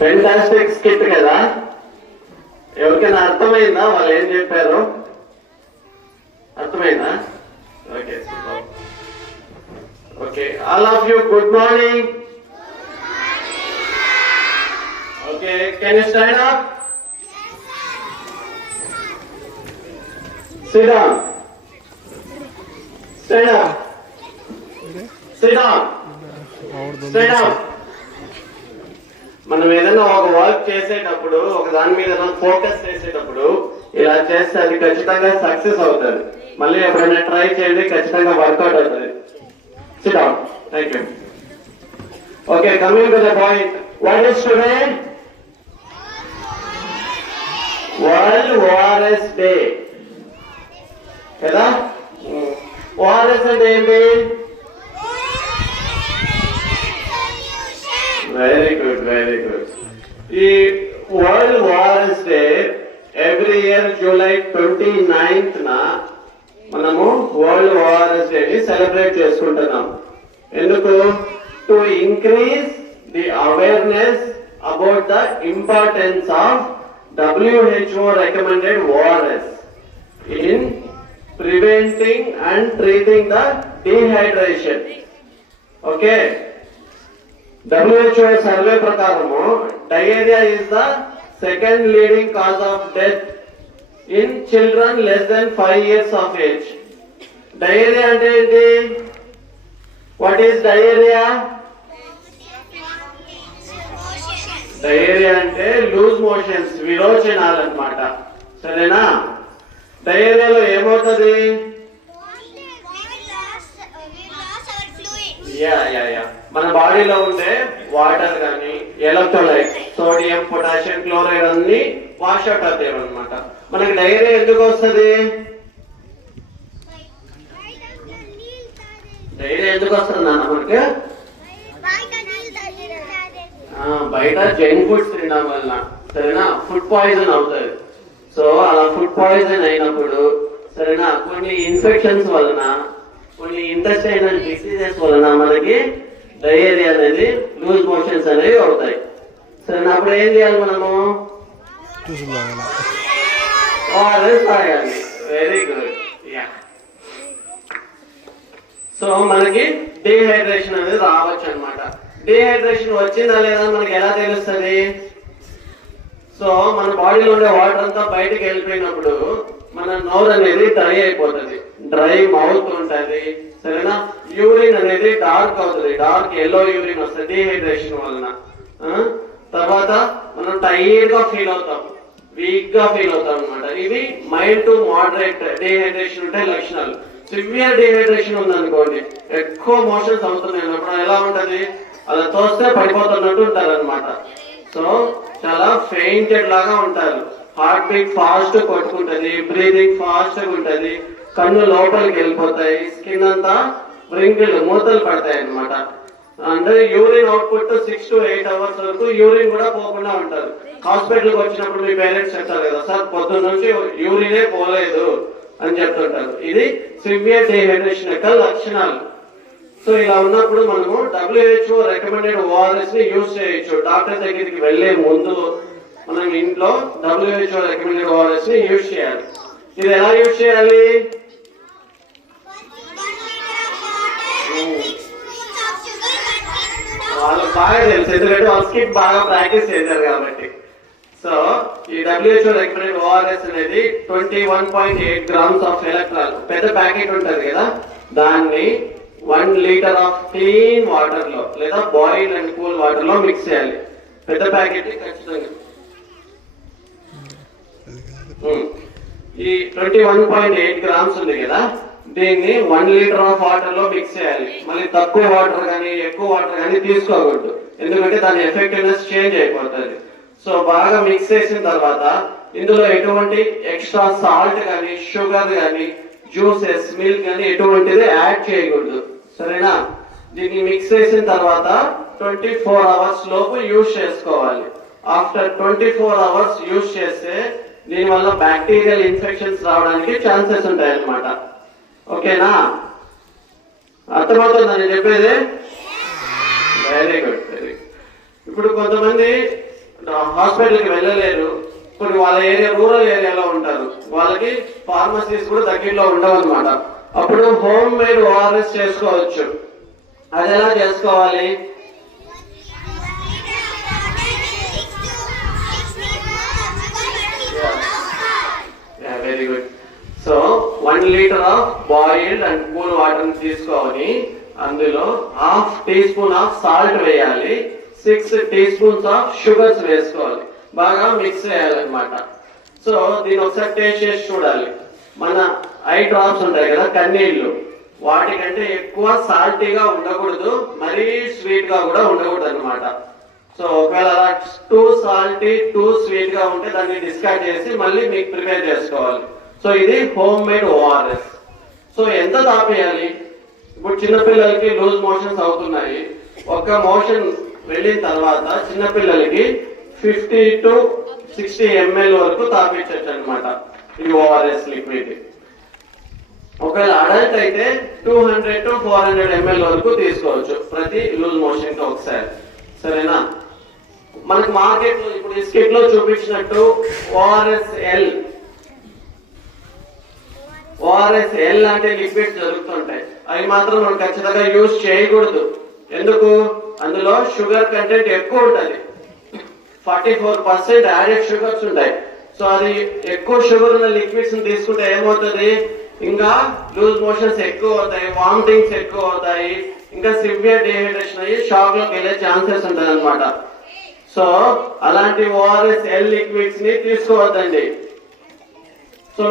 Fantastic skit కదా. ఎవరికైనా అర్థమైందా వాళ్ళు ఏం చెప్పారు? అర్థమైందా? Okay, okay. All of you good morning. Okay, can you stand up? SIT down. Stand up. SIT down. Stand up. మనం ఏదైనా ఒక వర్క్ చేసేటప్పుడు, ఒక దాని మీద ఫోకస్ చేసేటప్పుడు ఇలా చేస్తే అది ఖచ్చితంగా సక్సెస్ అవుతుంది. మళ్ళీ ఎప్పుడైనా ట్రై చేయండి, ఖచ్చితంగా వర్కౌట్ అవుతుంది. Sit down. Thank you. Okay, coming to the point. What is today? World ORS day కదా. ఓఆర్ఎస్ అంటే ఏంటి? Very good, very good. ఈ world ORS day every year July 29th మనము వరల్డ్ ఓఆర్ఎస్ డే ని celebrate చేసుకుంటున్నాం. ఎందుకు? To increase the awareness about the importance of WHO recommended ORS in preventing and treating the dehydration. Okay. WHO survey ప్రకారము diarrhea is the second leading cause of death in children less than 5 years of age. Diarrhea అంటే ఏంటి? What is diarrhea? Diarrhoea అంటే loose motions, విరోచనాలు అన్నమాట. సరేనా? డయేరియాలో ఏమవుతుంది? మన బాడీలో ఉండే వాటర్ కానీ ఎలక్ట్రోలైట్, సోడియం, పొటాషియం, క్లోరైడ్ అన్ని వాష్ అవుట్ అవుతాయి అనమాట. మనకి డయేరియా ఎందుకు వస్తుంది? డయేరియా ఎందుకు వస్తుంది నాన్న మనకి? బయట జంక్ ఫుడ్స్ తినడం వల్ల. సరేనా? ఫుడ్ పాయిజన్ అవుతుంది. సో అలా ఫుడ్ పాయిజన్ అయినప్పుడు సరేనా, కొన్ని ఇన్ఫెక్షన్స్ వలన, కొన్ని ఇంటెస్టైనల్ డిసీజెస్ వలన మనకి డయేరియా అనేది, లూజ్ మోషన్స్ అనేవి అవుతాయి. సరేనా? అప్పుడు ఏం చేయాలి మనము? తాగాలి. Very good. సో మనకి డీహైడ్రేషన్ అనేది రావచ్చు అనమాట. డీహైడ్రేషన్ వచ్చిందా లేదా మనకి ఎలా తెలుస్తుంది? సో మన బాడీలో ఉండే వాటర్ అంతా బయటకు వెళ్ళిపోయినప్పుడు మన నోరు అనేది డ్రై అయిపోతుంది, డ్రై మౌత్ ఉంటుంది. సరేనా? యూరిన్ అనేది డార్క్ అవుతుంది, డార్క్ ఎల్లో యూరిన్ వస్తుంది డీహైడ్రేషన్ వలన. తర్వాత మనం టైర్డ్ గా ఫీల్ అవుతాం, వీక్ గా ఫీల్ అవుతాం అనమాట. ఇది మైల్డ్ టు మోడరేట్ డీహైడ్రేషన్ ఉంటే లక్షణాలు. సివియర్ డీహైడ్రేషన్ ఉందనుకోండి, ఎక్కువ మోషన్స్ అవుతున్నాయి అన్నప్పుడు ఎలా ఉంటది? అలా తోస్తే పడిపోతున్నట్టు ఉంటారు అనమాట. సో చాలా ఫెయింటెడ్ లాగా ఉంటారు, హార్ట్ బీట్ ఫాస్ట్ కొట్టుకుంటది, బ్రీదింగ్ ఫాస్ట్ గా ఉంటది, కన్ను లోపలికి వెళ్ళిపోతాయి, స్కిన్ అంతా వ్రింకిల్, మూతలు పడతాయి అనమాట. అంటే యూరిన్ అవుట్పుట్ 6 to 8 hours వరకు యూరిన్ కూడా పోకుండా ఉంటారు. హాస్పిటల్కి వచ్చినప్పుడు మీ పేరెంట్స్ చెప్తారు కదా, సార్ పొద్దున్న నుంచి యూరినే పోలేదు అని చెప్తుంటారు. ఇది సివియర్ డీహైడ్రేషన్ యొక్క లక్షణాలు. సో ఇలా ఉన్నప్పుడు మనము WHO రికమెండెడ్ ఓఆర్ఎస్ ని యూజ్ చేయొచ్చు. డాక్టర్ దగ్గరికి వెళ్లే ముందు మనం ఇంట్లో WHO రికమెండెడ్ ఓఆర్ఎస్ ని యూజ్ చేయాలి. ఇది ఎలా యూజ్ చేయాలి? వాళ్ళకి బాగా తెలుసు, ఎందుకంటే వాళ్ళు స్కిప్ బాగా ప్రాక్టీస్ చేశారు కాబట్టి. సో ఈ WHO రికమెండెడ్ ఓఆర్ఎస్ అనేది 21.8 grams ఆఫ్ ఎలక్ట్రాల్, పెద్ద ప్యాకెట్ ఉంటుంది కదా, దాన్ని 1 liter ఆఫ్ క్లీన్ వాటర్ లో లేదా బాయిల్ అండ్ కూల్ వాటర్ లో మిక్స్ చేయాలి. పెద్ద ప్యాకెట్ ఖచ్చితంగా. ఈ 21.8 grams ఉంది కదా, దీన్ని 1 liter ఆఫ్ వాటర్ లో మిక్స్ చేయాలి. మళ్ళీ తక్కువ వాటర్ కానీ ఎక్కువ వాటర్ కానీ తీసుకోకూడదు, ఎందుకంటే దాని ఎఫెక్టివ్నెస్ చేంజ్ అయిపోతుంది. సో బాగా మిక్స్ చేసిన తర్వాత ఇందులో ఎటువంటి ఎక్స్ట్రా సాల్ట్ కానీ, షుగర్ కానీ, జ్యూసెస్, మిల్క్ కానీ ఎటువంటిది యాడ్ చేయకూడదు. సరేనా? దీన్ని మిక్స్ చేసిన తర్వాత 24 hours లోపు యూజ్ చేసుకోవాలి. ఆఫ్టర్ 24 hours యూజ్ చేస్తే దీనివల్ల బ్యాక్టీరియల్ ఇన్ఫెక్షన్స్ రావడానికి ఛాన్సెస్ ఉంటాయి అన్నమాట. ఓకేనా? అర్థమవుతుందని చెప్పేది? Very good, very good. ఇప్పుడు కొంతమంది హాస్పిటల్కి వెళ్ళలేరు, కొన్ని వాళ్ళ ఏరియా రూరల్ ఏరియాలో ఉంటారు, వాళ్ళకి ఫార్మసీస్ కూడా దగ్గరలో ఉండవు అనమాట. అప్పుడు హోమ్ మేడ్ ఓఆర్ఎస్ చేసుకోవచ్చు. అది ఎలా చేసుకోవాలి? Very good. So 1 litre of boiled and cool water తీసుకొని అందులో 1/2 టీ స్పూన్ ఆఫ్ సాల్ట్ వేయాలి, 6 టీ స్పూన్స్ ఆఫ్ షుగర్స్ వేసుకోవాలి, బాగా మిక్స్ చేయాలన్నమాట. సో దీన్ని ఒకసారి టేస్ట్ చేసి చూడాలి. మన ఐ డ్రాప్స్ ఉంటాయి కదా, కన్నీళ్ళు, వాటికంటే ఎక్కువ సాల్టీగా ఉండకూడదు, మరీ స్వీట్ గా కూడా ఉండకూడదు అనమాట. సో ఒకవేళ అలా టూ సాల్టీ టూ స్వీట్ గా ఉంటే దాన్ని డిస్కార్డ్ చేసి మళ్ళీ మీకు ప్రిపేర్ చేసుకోవాలి. సో ఇది హోమ్ మేడ్ ఓఆర్ఎస్. సో ఎంత తాపేయాలి? ఇప్పుడు చిన్నపిల్లలకి లూజ్ మోషన్స్ అవుతున్నాయి, ఒక మోషన్ వెళ్ళిన తర్వాత చిన్నపిల్లలకి 50 to 60 ml వరకు తాపించచ్చు అనమాట ఈ ఓఆర్ఎస్ లిక్విడ్. ఒకవేళ అడల్ట్ అయితే 200 to 400 ml వరకు తీసుకోవచ్చు ప్రతి లూజ్ మోషన్ కి ఒకసారి. సరేనా? మనకి మార్కెట్ లో ఇప్పుడు బిస్కెట్ లో చూపించినట్టు ఓఆర్ఎస్ఎల్ లాంటి లిక్విడ్స్ దొరుకుతుంటాయి. అవి మాత్రం మనం ఖచ్చితంగా యూజ్ చేయకూడదు. ఎందుకు? అందులో షుగర్ కంటెంట్ ఎక్కువ ఉంటుంది, 44% యాడెడ్ షుగర్స్ ఉంటాయి. సో అది ఎక్కువ షుగర్ ఉన్న లిక్విడ్స్ తీసుకుంటే ఏమవుతుంది? ఇంకా లూజ్ మోషన్స్ ఎక్కువ అవుతాయి, వామిటింగ్స్ ఎక్కువ అవుతాయి, ఇంకా సివియర్ డిహైడ్రేషన్ అయ్యి షాక్ లోకి వెళ్ళే ఛాన్సెస్ ఉంటుంది అనమాట. సో అలాంటి ఓఆర్ఎస్ఎల్ లిక్విడ్స్ ని తీసుకోవద్దండి.